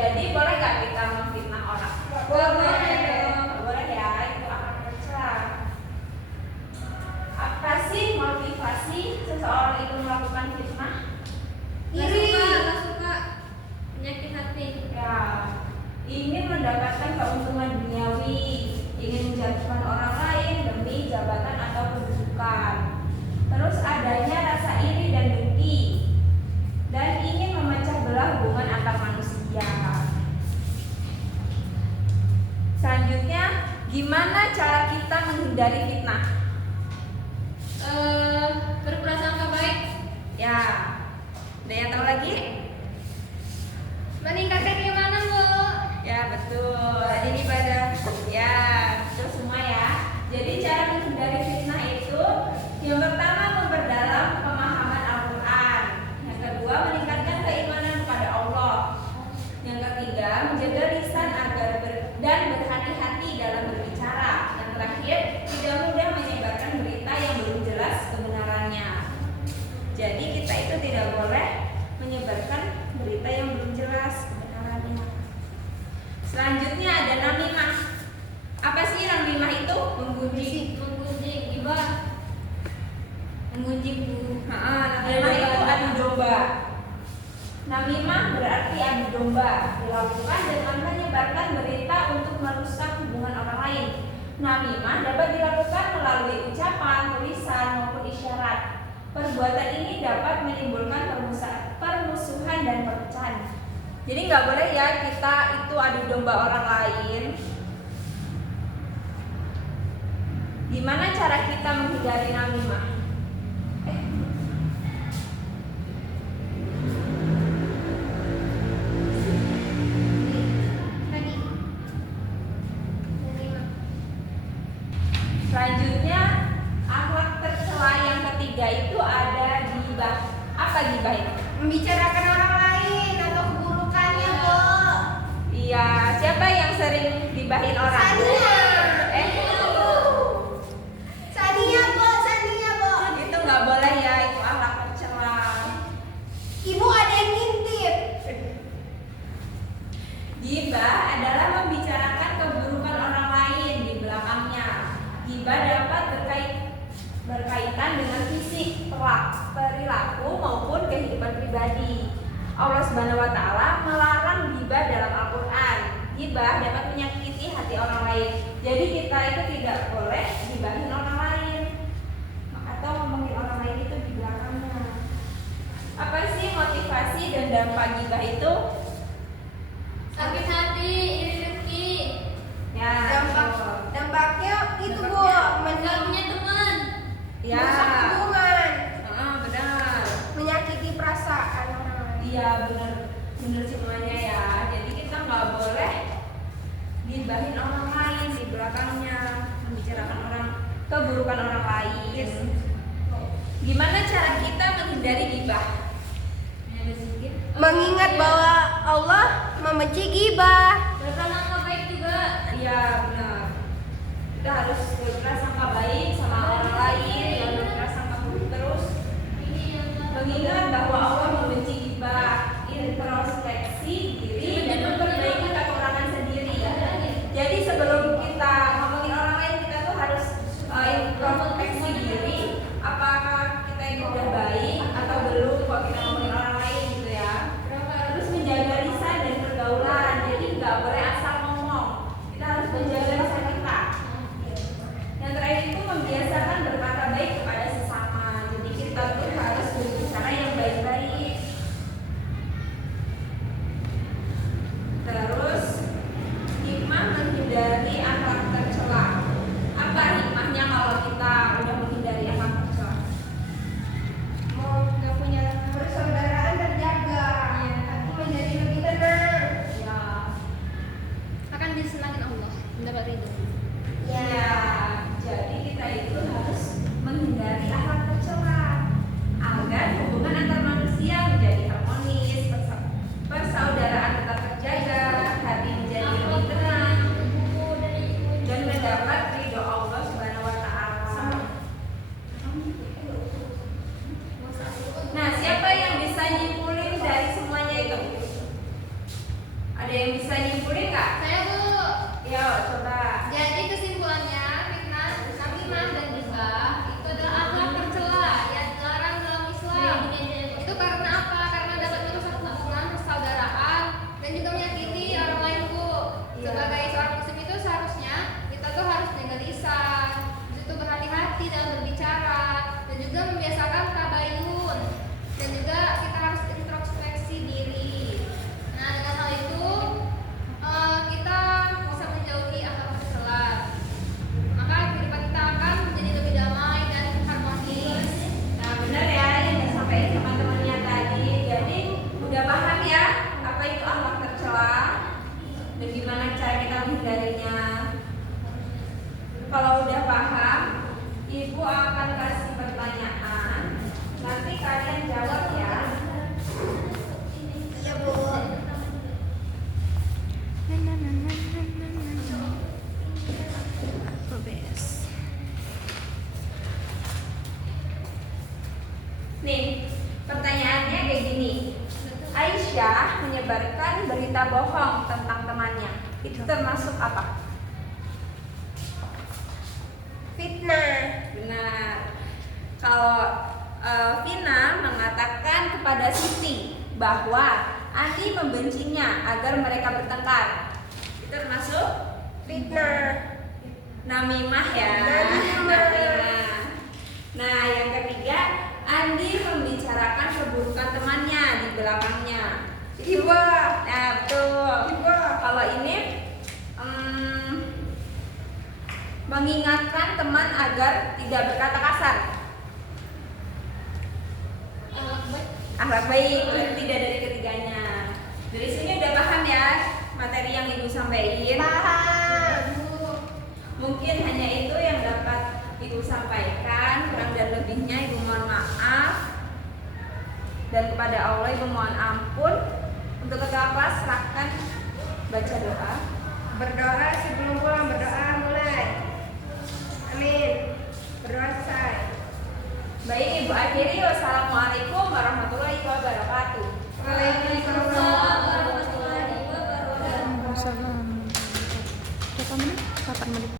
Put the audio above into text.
Jadi boleh nggak kita memfitnah orang? Boleh. Boleh ya, itu akan tercela. Apa sih motivasi seseorang itu melakukan fitnah? Nggak suka penyakit hati. Ya, ingin mendapatkan keuntungan duniawi, ingin menjatuhkan orang lain demi jabatan atau kedudukan. Terus adanya rasa iri dan dengki, dan ingin memecah belah hubungan antar manusia. Selanjutnya, gimana cara kita menghindari fitnah? Berprasangka baik, Ya, ada yang tahu lagi? meningkatkan keimanan, Bu. Ya betul. Ini pada ya betul semua ya. Jadi cara menghindari fitnah itu yang pertama memperdalam pemahaman Al-Quran. Yang kedua meningkatkan keimanan kepada Allah. Yang ketiga menjaga lisan dan berhati-hati dalam berbicara. Yang terakhir tidak mudah menyebarkan berita yang belum jelas kebenarannya. Jadi kita itu tidak boleh menyebarkan berita yang belum jelas kebenarannya. Selanjutnya ada namimah. Apa sih namimah itu? Menggunjing, gibah, menggunjing. Namimah itu adu domba. Namimah berarti adu domba, dilakukan dengan menyebarkan berita untuk merusak hubungan orang lain. Namimah dapat dilakukan melalui ucapan, tulisan maupun isyarat. Perbuatan ini dapat menimbulkan permusuhan dan perpecahan. Jadi nggak boleh ya kita itu adu domba orang lain. Gimana cara kita menghindari namimah? Selanjutnya akhlak tercela yang ketiga itu ada ghibah. Apa ghibah itu? membicarakan orang lain atau keburukannya, Bu. Iya, siapa yang sering gibahin orang? Sania, Bu. Itu nggak boleh ya, itu akhlak tercela. Ibu ada yang ngintip. Ghibah adalah membicarakan keburukan orang lain di belakangnya. Ghibah dapat berkaitan dengan fisik, perilaku maupun kehidupan pribadi. Allah Subhanahu wa taala melarang ghibah dalam Al-Qur'an. Ghibah dapat menyakiti hati orang lain. Jadi kita itu tidak boleh gibahin orang lain atau ngomongin orang lain itu di belakangnya. Apa sih motivasi dan dampak ghibah itu? Sakit hati, iri rezeki. Ya, Dampaknya itu, Bu, Dampak. punya teman. Ya. Merusak hubungan, Benar. menyakiti perasaan orang lain. Iya benar semuanya ya. Jadi kita nggak boleh gibahin orang lain di belakangnya, membicarakan keburukan orang lain. Gimana cara kita menghindari gibah? Mengingat bahwa Allah membenci ghibah. Berprasangka baik juga. Iya benar. Kita harus berprasangka baik sama orang lain, jangan berprasangka buruk terus. Mengingat bahwa Allah membenci gibah, introspeksi diri dan memperbaiki kekurangan sendiri. Jadi sebelum kita ngomongin orang lain, kita tuh harus introspeksi diri. Apakah kita ini udah baik atau belum kalau kita ngomongin orang lain gitu ya. Terus menjaga lisan dan pergaulan. Jadi nggak boleh asal ngomong. Kita harus menjaga lisan kita. Yang terakhir itu membiasakan berkata baik kepada sesama. Jadi kita tuh harus berbicara yang baik-baik. Terus hikmah menghindari akhlak tercela. Apa hikmahnya kalau kita udah menghindari akhlak tercela? Mau nggak punya persaudaraan terjaga, hati menjadi lebih tenang. Ya. Akan disenangin Allah, mendapat ridho. Ya, jadi kita itu harus menghindari akhlak tercela agar hubungan antar manusia menjadi harmonis, persaudaraan tetap terjaga, Kalau udah paham, Ibu akan kasih pertanyaan. Nanti kalian jawab ya. Iya, Bu. Nih, pertanyaannya kayak gini. Aisyah menyebarkan berita bohong tentang temannya. Itu termasuk apa? Fitnah. Benar. Kalau Vina mengatakan kepada Siti bahwa Andi membencinya agar mereka bertengkar. Itu termasuk Fitnah. namimah ya. Namimah. Nah, yang ketiga, Andi membicarakan keburukan temannya di belakangnya. Itu, Gibah. nah betul. Gibah. Kalau ini mengingatkan teman agar tidak berkata kasar. Akhlak baik, berarti tidak dari ketiganya. Dari sini udah paham ya materi yang Ibu sampaikan? Paham. Mungkin hanya itu yang dapat Ibu sampaikan, kurang dan lebihnya Ibu mohon maaf. Dan kepada Allah Ibu mohon ampun. Untuk ketua kelas serahkan baca doa. Berdoa sebelum pulang, berdoa mulai. Amin. Berdoa selesai. Baik Ibu akhiri, wassalamualaikum